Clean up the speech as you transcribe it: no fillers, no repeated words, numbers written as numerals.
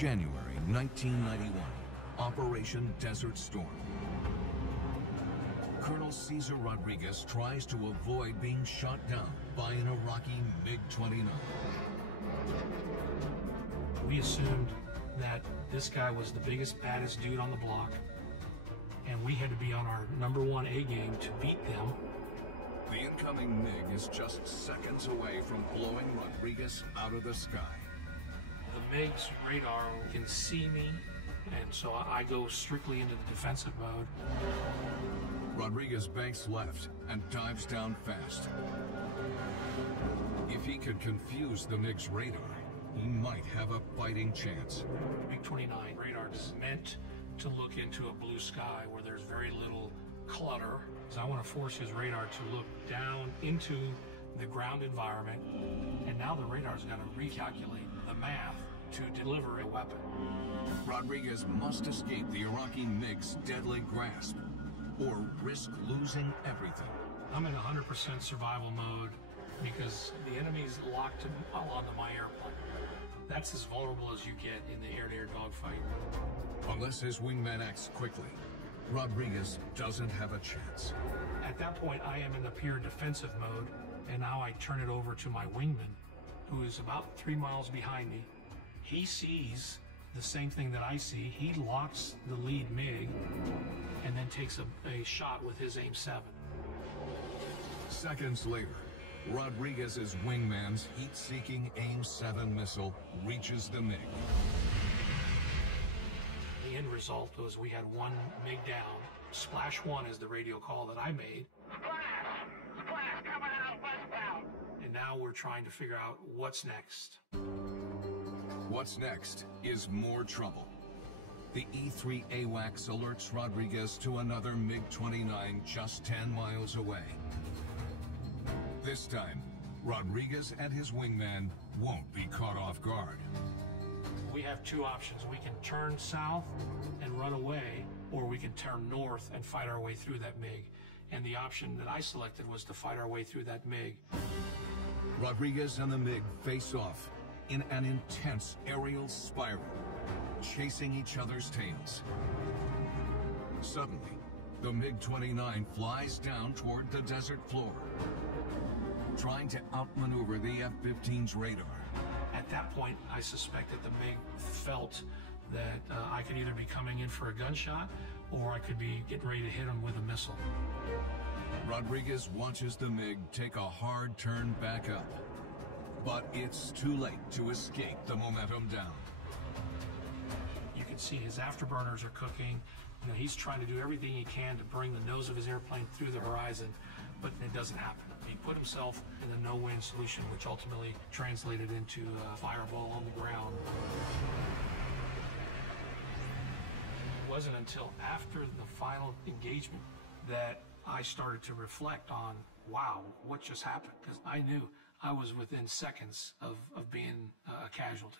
January 1991, Operation Desert Storm. Colonel Cesar Rodriguez tries to avoid being shot down by an Iraqi MiG-29. We assumed that this guy was the biggest, baddest dude on the block, and we had to be on our #1 A game to beat them. The incoming MiG is just seconds away from blowing Rodriguez out of the sky. The MiG's radar can see me, and so I go strictly into the defensive mode. Rodriguez banks left and dives down fast. If he could confuse the MiG's radar, he might have a fighting chance. MiG-29 radar is meant to look into a blue sky where there's very little clutter. So I want to force his radar to look down into the ground environment, and now the radar's got to recalculate the math to deliver a weapon. Rodriguez must escape the Iraqi MiG's deadly grasp, or risk losing everything. I'm in 100% survival mode because the enemy's locked onto my airplane. That's as vulnerable as you get in the air-to-air dogfight. Unless his wingman acts quickly, Rodriguez doesn't have a chance. At that point, I am in the pure defensive mode, and now I turn it over to my wingman, who is about 3 miles behind me. He sees the same thing that I see. He locks the lead MiG and then takes a shot with his AIM-7. Seconds later, Rodriguez's wingman's heat-seeking AIM-7 missile reaches the MiG. The end result was we had one MiG down. Splash 1 is the radio call that I made. Splash! Splash coming out westbound! And now we're trying to figure out what's next. What's next is more trouble. The E-3 AWACS alerts Rodriguez to another MiG-29 just 10 miles away. This time, Rodriguez and his wingman won't be caught off guard. We have two options. We can turn south and run away, or we can turn north and fight our way through that MiG. And the option that I selected was to fight our way through that MiG. Rodriguez and the MiG face off in an intense aerial spiral, chasing each other's tails. Suddenly, the MiG-29 flies down toward the desert floor, trying to outmaneuver the F-15's radar. At that point, I suspected the MiG felt that I could either be coming in for a gunshot or I could be getting ready to hit him with a missile. Rodriguez watches the MiG take a hard turn back up, but it's too late to escape the momentum down. You can see his afterburners are cooking. You know, he's trying to do everything he can to bring the nose of his airplane through the horizon, but it doesn't happen. He put himself in a no-win solution, which ultimately translated into a fireball on the ground. It wasn't until after the final engagement that I started to reflect on, wow, what just happened? Because I knew I was within seconds of being a casualty.